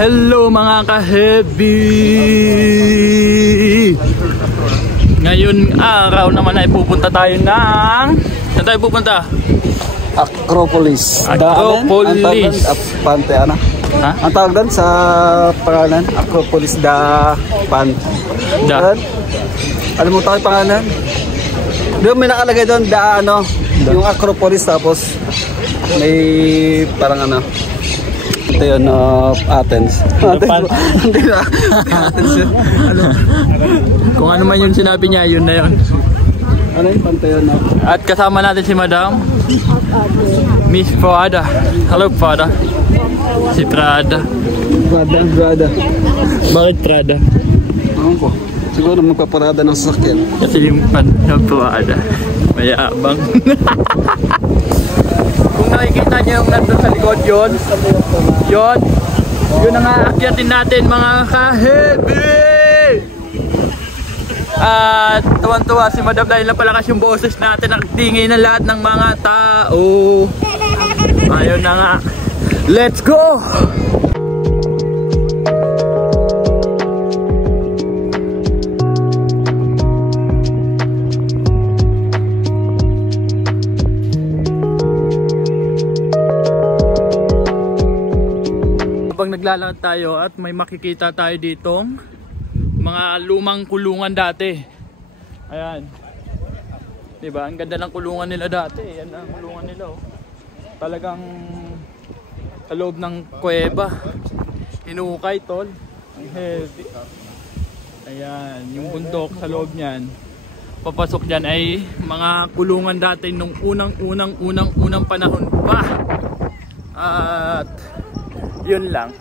Hello mga ka-heavy! Ngayon araw naman ay pupunta tayo ng... Saan tayo pupunta? Acropolis. Acropolis. Pante, ano? Ha? Ang tawag doon sa pangalan? Acropolis da Pante. Da? Alam mo tayo pangalan? Doon may nakalagay doon da ano? Da. Yung Acropolis tapos may parang ano? Ito yun, Athens. Athens yun. Kung ano man yung sinabi niya, yun na yun. Ano yung Pantheon? At kasama natin si Madam Miss Prada. Hello Prada. Si Prada. Prada. Bakit Prada? Ano ko? Siguro magpaparada ng sasakyan. Kasi yung Prada mayabang. Kung nakikita niyo yung nandun sa likod, yun ang aakyatin natin mga ka-heavy. At tuwan-tuwa si Madam dahil napalakas yung boses natin, nagtingin na lahat ng mga tao. Ayun na nga, let's go! Habang naglalakad tayo at may makikita tayo ditong mga lumang kulungan dati. Ayan. Diba? Ang ganda ng kulungan nila dati. Yan ang kulungan nila. Oh. Talagang sa loob ng kuweba. Hinukay tol. Ang heavy. Ayan. Yung bundok sa loob niyan. Papasok dyan ay mga kulungan dati nung unang panahon pa. At yun lang.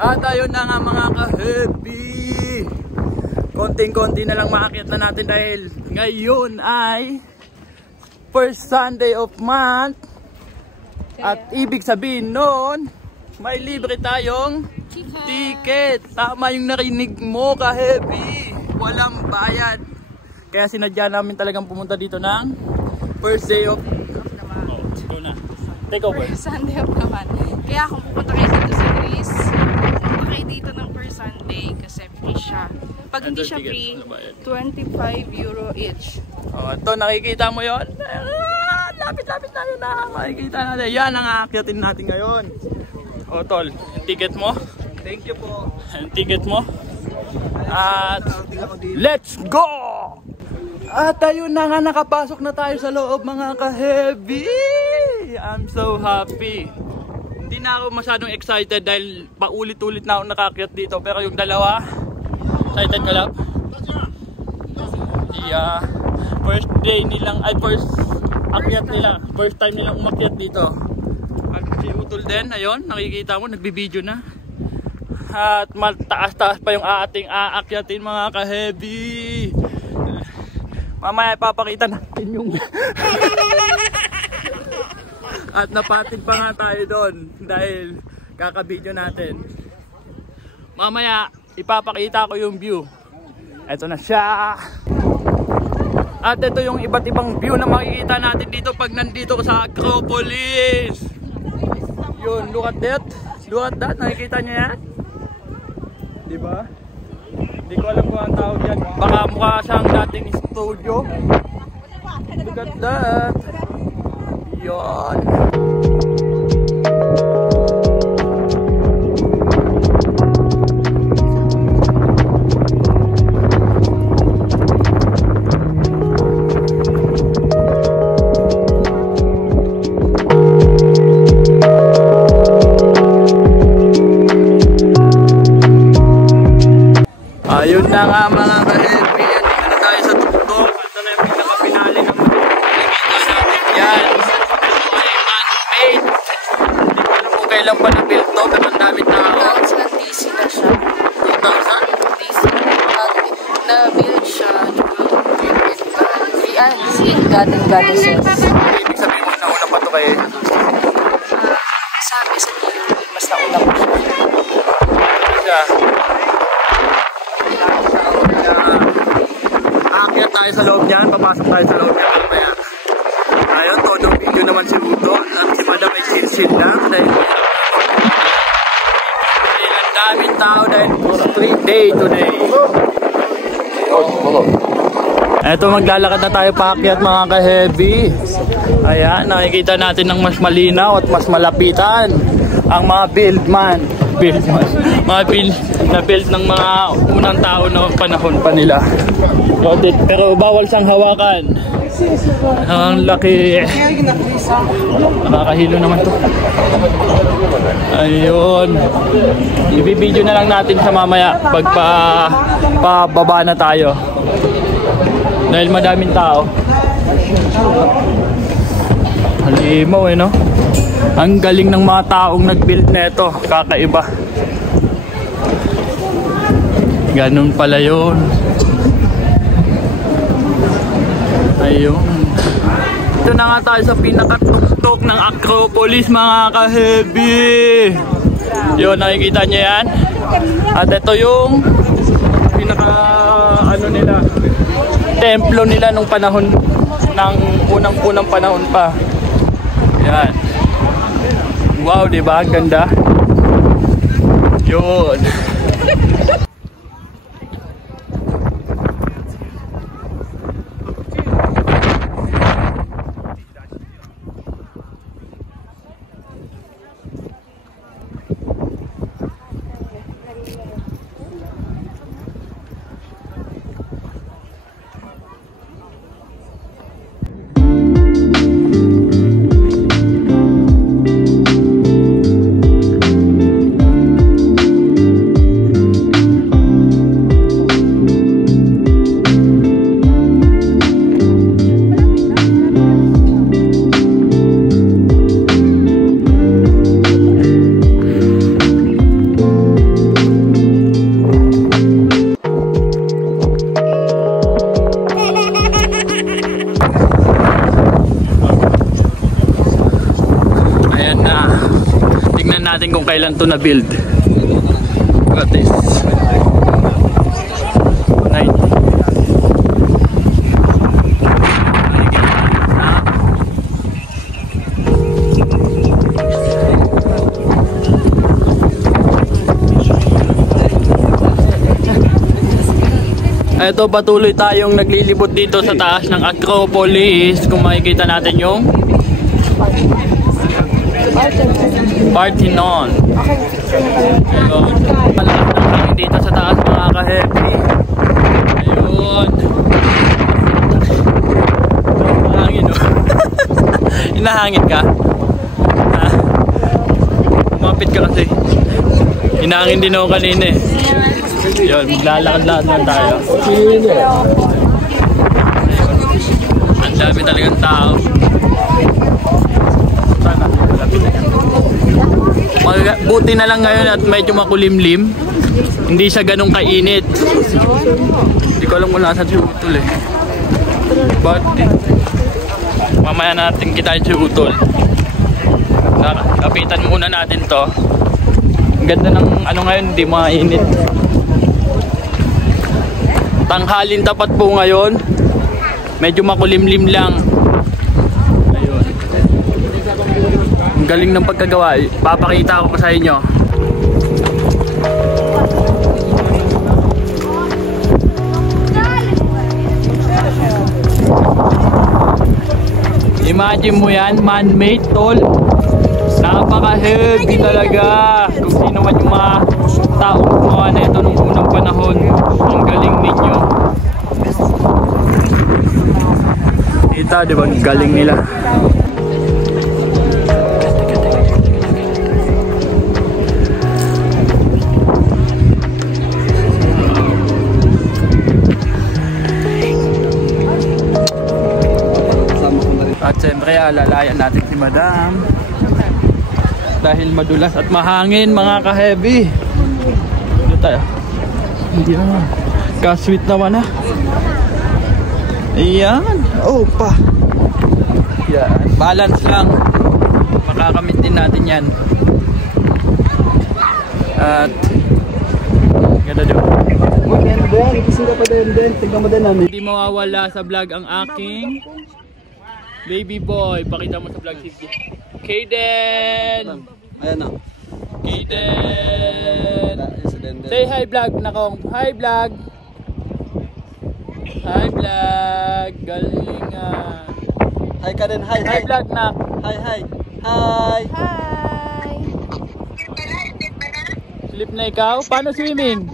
At ayun na nga mga ka-heavy. Konting-konti na lang maakyat na natin dahil ngayon ay first Sunday of month. At ibig sabihin nun, may libre tayong ticket. Tama yung narinig mo ka-heavy. Walang bayad. Kaya sinadya namin talagang pumunta dito ng first day of take over. First Sunday of naman. Kaya kung pupunta kayo dito sa Greece, pupunta kayo dito ng first Sunday kasi free siya. Pag hindi siya free, 25 euro each. Oh, ito nakikita mo yon. Lapit-lapit tayo na. Makikita natin. Yan ang aakyatin natin ngayon. O tol, yung ticket mo. Thank you po. Yung ticket mo. At let's go! At ayun na nga, nakapasok na tayo sa loob mga ka-heavy. I'm so happy. Hindi na ako masyadong excited dahil paulit-ulit na ako nakakyat dito. Pero yung dalawa, excited ka lang? Yeah. First day nilang, ay first akyat nila. First time nilang umakyat dito. At si Utol din, ayun, nakikita mo, nagbibideo na. At mataas-taas pa yung ating aakyatin mga ka-heavy. Mamaya ipapakita natin yung at napatin pa nga tayo doon dahil kakabidyo natin. Mamaya ipapakita ko yung view. Ito na siya. At ito yung iba't ibang view na makikita natin dito pag nandito sa Acropolis. Yun, look at that. Look at that, nakikita niyo yan? Diba? Hindi ko alam kung ang tawag yan. Baka mukha siyang dating studio. Look at that. Yan. Ayun na nga mga ka-heavy. Dito na tayo sa tuktok. Ito na yung pinaka-pinali ng makikita natin yan. Ito ay man-made. Hindi ko alam kung kailan pa na-build to. Pero ang dami tao. 2000 DC na siya. 2000? DC. Na-build siya. Si God and Goddesses. Ibig sabihin mo nauna pa to kay... Sabi sa New mas nauna pa siya. Siya. tayo sa loob niyan. Papasok tayo sa loob niyan. Mamaya. Ayun, todo video naman si Utol. At si Madam ay silsid lang. Dahil ang daming tao dahil street day today. Eto, maglalakad na tayo paakyat mga ka-heavy. Ayan, nakikita natin ng mas malinaw at mas malapitan ang mga buildman. Mga build na build ng mga unang tao na panahon pa nila. Pero bawal siyang hawakan. Ang laki. Nakakahilo naman to. Ayun. Ibibideo na lang natin sa mamaya pag pababa na tayo. Dahil madaming tao. Halimaw no? Ang galing ng mga taong nag-build neto. Kakaiba. Ganun pala yun. Ayun. Ito na nga tayo sa pinakatuktok ng Acropolis mga ka-heavy. Yun, nakikita nyo yan. At ito yung pinaka nila, templo nila nung panahon ng unang panahon pa. Yan. Wow, diba? Ganda. Yun. Natin kung kailan to na-build. What is 90? Ito, patuloy tayong naglilibot dito sa taas ng Acropolis. Kung makikita natin yung Parthenon. Ayun. Malapit na kami dito sa taas mga ka-heavy. Ayun. Mahangin o. Hinahangin ka? Ha? Kumapit ka kasi. Hinahangin din ako kanina eh. Ayun, maglalakad-lakad lang tayo. Ang dami talagang tao. Sana, malapit na. Buti na lang ngayon at medyo makulimlim. Hindi siya ganun kainit. Hindi ko alam kung nasa si Utol eh. But mamaya natin kitain si Utol. Kapitan muna natin to. Ang ganda ng ano ngayon, hindi mainit. Tanghalin tapat po ngayon. Medyo makulimlim lang. Galing ng pagkagawa, papakita ko pa sa inyo. Imagine mo yan, man-made tol. Napaka-heavy talaga. Kung sino man yung mga taong gumawa na ito nung unang panahon, ang galing ninyo. Kita, di ba? Galing nila. At siyempre alalayan natin si Madam dahil madulas at mahangin mga ka-heavy. Dito tayo. Hindi naman. Ka-sweet naman ha. Ayan. Oh pa. Yan. Balance lang. Makakamit din natin yan. At ganda diba? Den, gising ka pa Den. Tignan mo din namin. Hindi mawawala sa vlog ang aking baby boy. Pakita mo sa vlog si Kaden. Ayan o. Kaden. Say hi vlog, nakong. Hi vlog. Hi vlog. Galingan. Hi ka din. Hi. Hi vlog nak. Hi. Hi! Slip na ikaw? Paano swimming?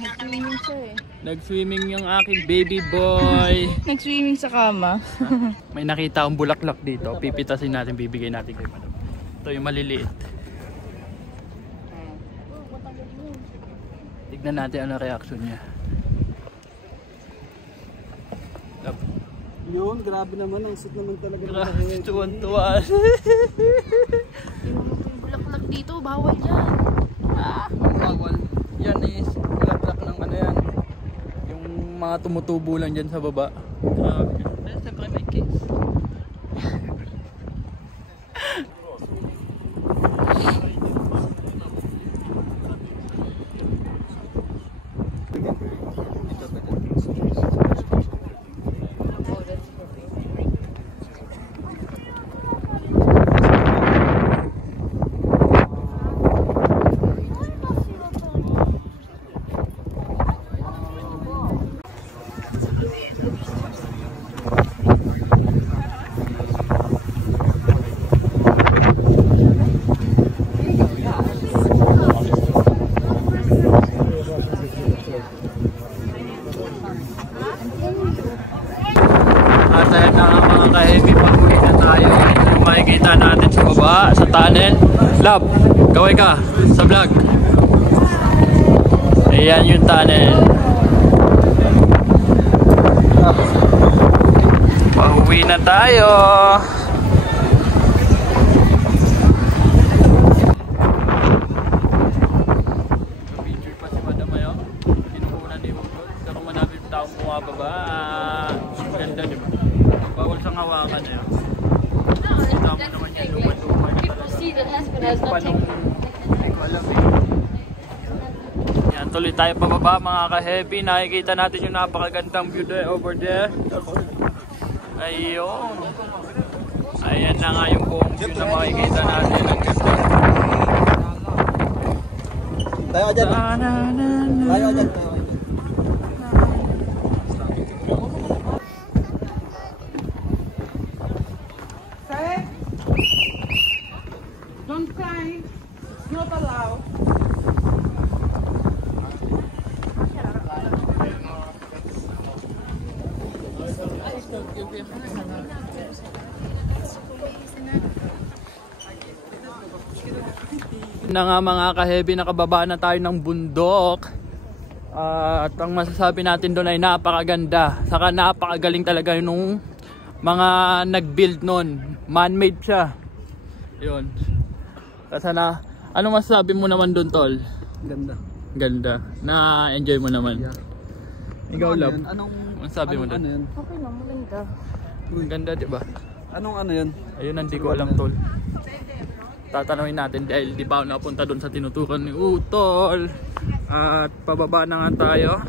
Nag-swimming siya eh. Nag-swimming yung aking baby boy. Nag-swimming sa kama. May nakita akong bulaklak dito. Pipitasin natin, bibigay natin kay madam. Ito yung maliliit. Tignan natin ano reaction niya. Yun, grabe naman. Ang sweet naman talaga. Grabe, tuwan-tuwan. Bulaklak dito, bawal yan. Bawal. Yan is bulaklak ng ano yan. Yung mga tumutubo lang dyan sa baba. Grabe. Pero siyempre may case. At ayan na nga mga ka-heavy, pag-uwi na tayo. Yung makikita natin sa baba, sa tunnel. Lab, kaway ka sa vlog. Ayan yung tunnel. Pauwi na tayo. Picture pa si Madam Ayo. Kinukunan ni Hugo. Pero manapit taong bumababa. Ganda, di ba? Bawal sa hawakan eh. Kita mo naman yan, lupa-lupa na talaga. Panong, hindi ko alam eh. Yan, tuloy tayo pababa mga ka-heavy. Nakikita natin yung napakagandang view there, over there. Ayun. Ayan na nga yung buong view na makikita natin. Ang ganda. Tayo ka dyan. Tayo ka dyan. Don't cry. Not allowed. Na nga mga ka-heavy, nakababa na tayo ng bundok. At ang masasabi natin doon ay napakaganda. Saka napakagaling talaga yung mga nag-build nun. Man-made siya. Yun. Kasi na, ano masasabi mo naman doon, tol? Ganda. Ganda. Na-enjoy mo naman. Yeah. Ikaw, Ano love. yan? Anong Masasabi mo doon? Ano yan? Okay lang, maganda. Ganda, di ba? Anong ano yan? Ayun, hindi ko alam, tol. Tatanungin natin dahil di pa ako napunta doon sa tinutukan ni Utol. At pababa na nga tayo.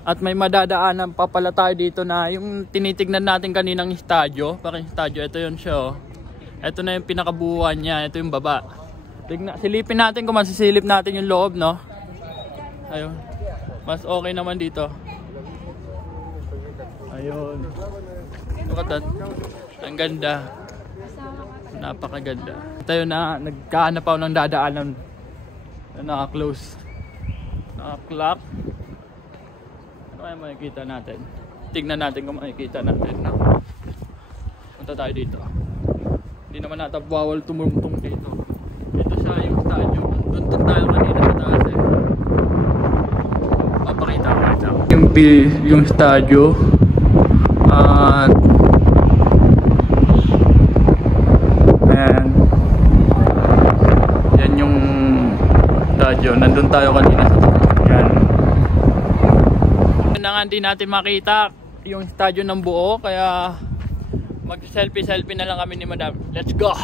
At may madadaanan pa pala tayo dito na yung tinitignan natin kaninang estadyo. Parang estadyo, ito yun siya. Ito na yung pinakabuuan niya, ito yung baba. Silipin natin kung masisilip natin yung loob, no? Ayun. Mas okay naman dito. Ayun. Look at that. Ang ganda. Napakaganda. Tayo na nagkahanap ako ng dadaanan na naka-close. Naka-clock. Ano kaya makikita natin? Tignan natin kung makikita natin. No? Punta tayo dito. Hindi naman natin bawal tumungtong dito. Ito siya yung stadium. Doon tayo kanina sa taas eh. Papakita ko lang. Yung stadium. At ayan. Yan yung stadium. Nandun tayo kanina sa taas. Yan. Yun na nga, hindi natin makita yung stadium ng buo. Kaya mag-selfie-selfie na lang kami ni Madam. Let's go!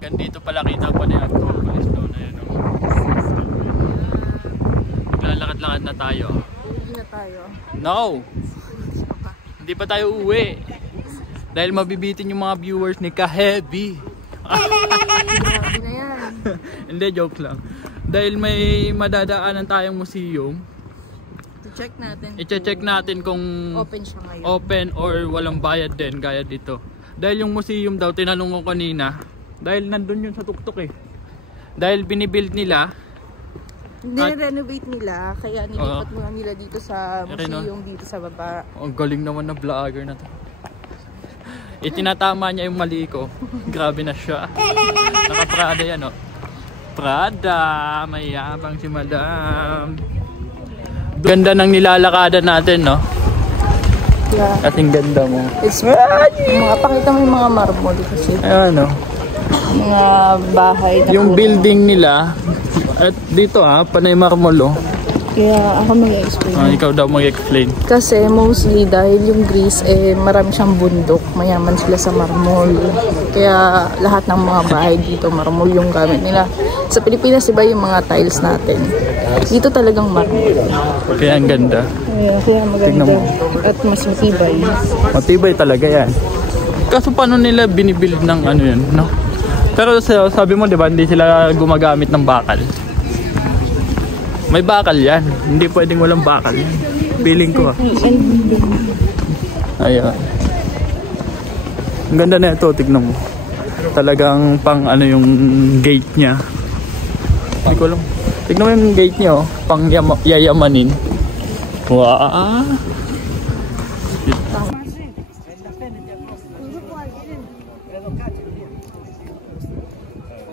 Gandito pala kita pa niya. Saan na tayo? Uwi na tayo. No! Hindi pa tayo uwi. Dahil mabibitin yung mga viewers ni Ka-Heavy. Grabe na yan. Hindi, joke lang. Dahil may madadaanan tayong museum. I-check natin. I-check natin kung Open siya ngayon. open or walang bayad din, gaya dito. Dahil yung museum daw, tinanong ko kanina, dahil nandun yun sa tuktok eh. Dahil binibuild nila, Nire-renovate nila, kaya nilipat muna nila dito sa museum dito sa baba. ang galing naman na vlogger na to. Itinatama niya yung mali ko. Grabe na siya. Naka-Prada yan, oh. Prada, mayabang si madam. Ganda ng nilalakadan natin, no? Yeah. Kasing ganda mo. It's pakita mo yung mga marble kasi. Ayan, no? Mga bahay na Yung building nila, at dito panay marmol, oh. Kaya ako mag-explain. Ikaw daw mag-explain. Kasi mostly dahil yung Greece marami siyang bundok, mayaman sila sa marmol. Kaya lahat ng mga bahay dito marmol yung gamit nila. Sa Pilipinas iba yung mga tiles natin. Dito talagang marmol. Kaya ang ganda. Kaya maganda at mas matibay. Matibay talaga yan. Kaso paano nila binibuild ng ano yun, no? Pero sabi mo, di ba, hindi sila gumagamit ng bakal. May bakal yan. Hindi pwedeng walang bakal yan. Feeling ko. Ayan. Ang ganda na ito. Tignan mo. Talagang pang ano yung gate niya. Hindi ko alam. Tignan mo yung gate niya, oh. Pang yayamanin. Wow.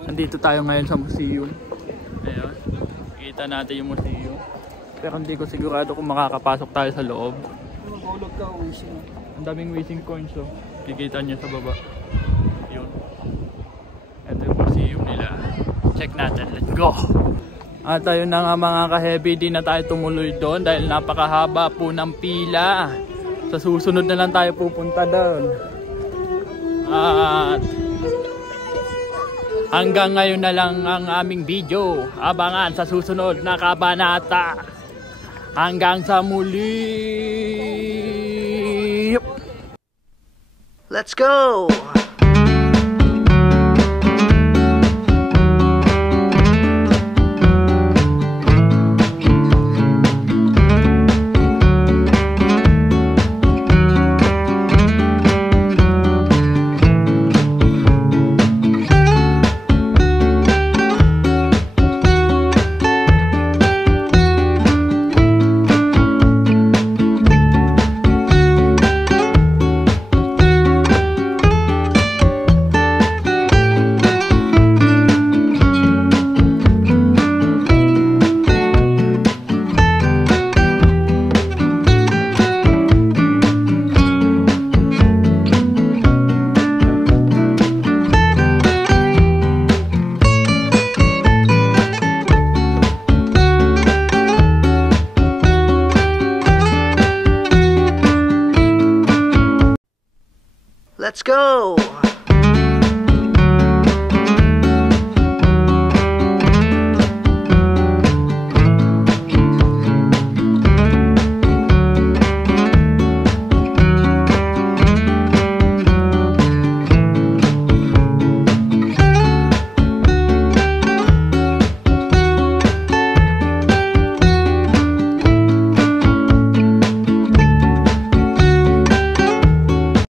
Nandito tayo ngayon sa museum. Ayan. Kita natin yung museum. Pero hindi ko sigurado kung makakapasok tayo sa loob. Ang daming wishing coins, oh. Kikita nyo sa baba. Yun. Ito yung museum nila. Check natin. Let's go! At tayo na nga mga ka-heavy, di na tayo tumuloy doon dahil napakahaba po ng pila. Sa susunod na lang tayo pupunta doon. At hanggang ngayon na lang ang aming video. Abangan sa susunod na kabanata. Hanggang sa muli. Let's go! Let's go!